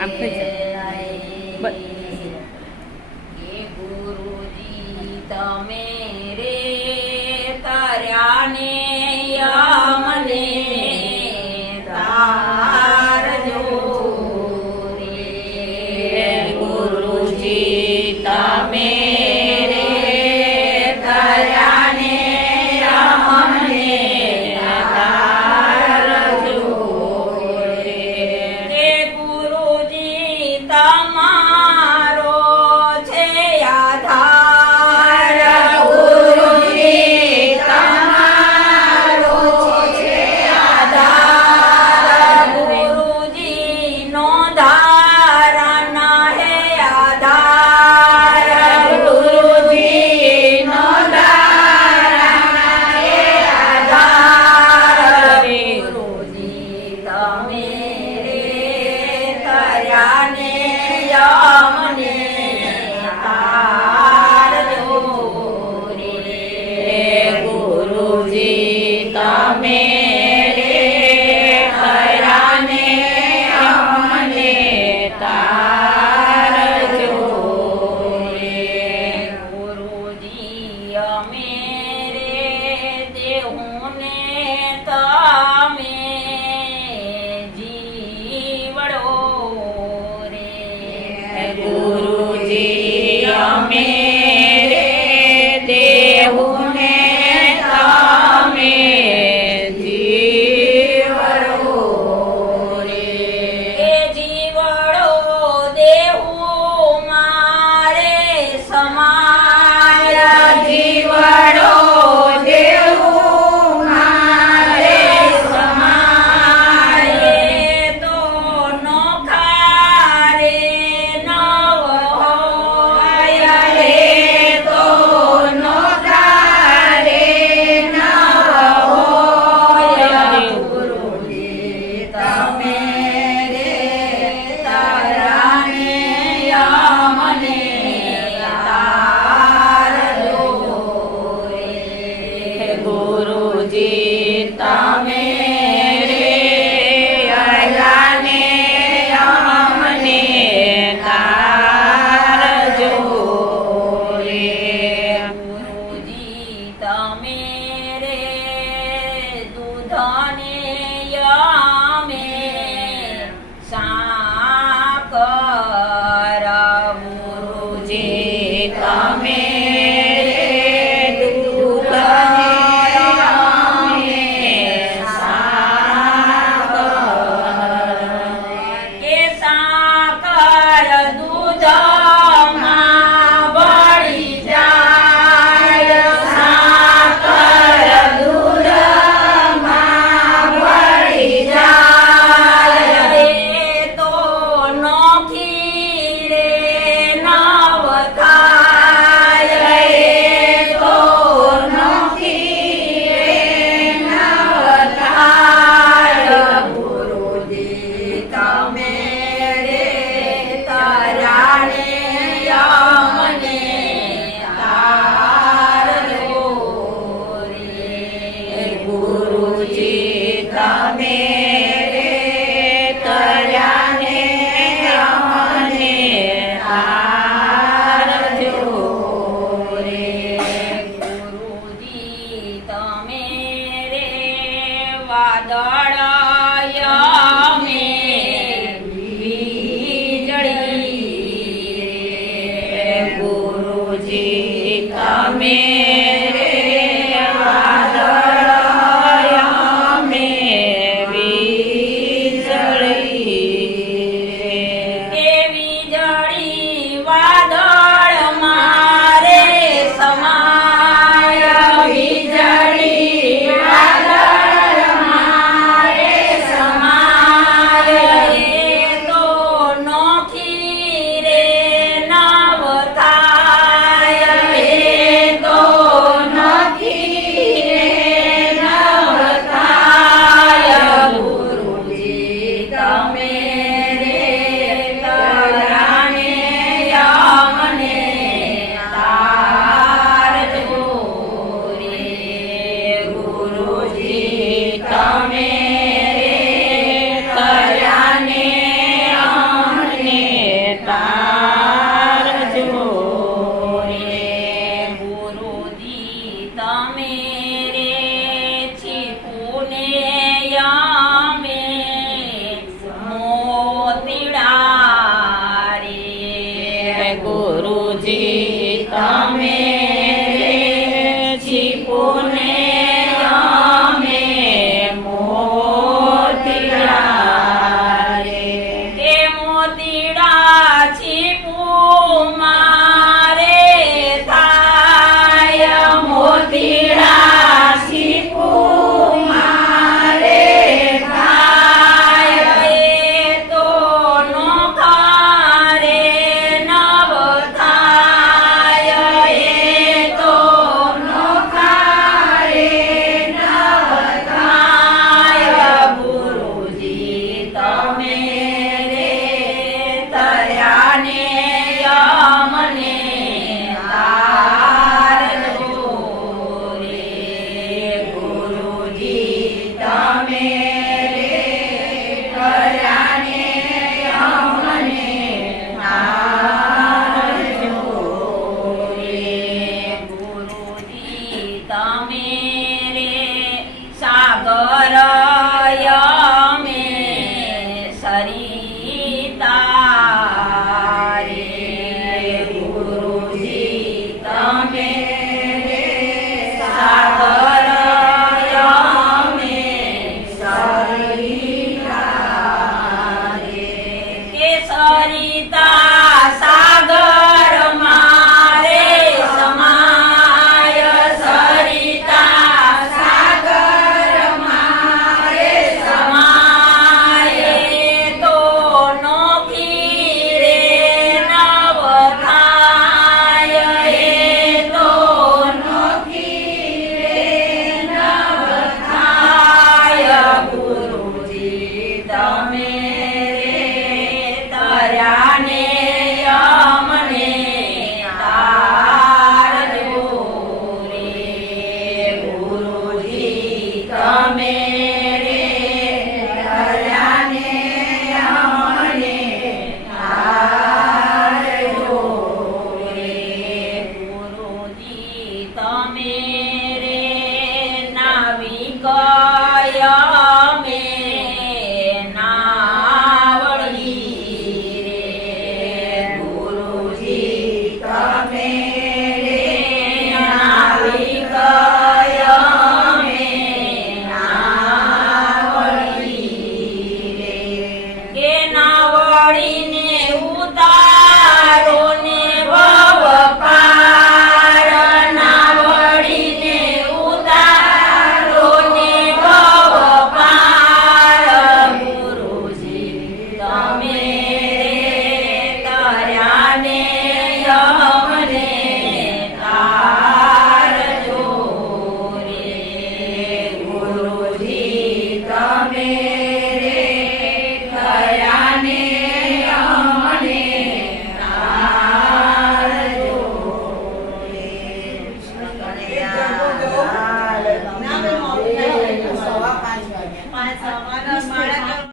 કામ થઈ જાય બસ તમે રે તાર્યા ને મને તારજો રે ગુરુજી Yummy. पूजितामे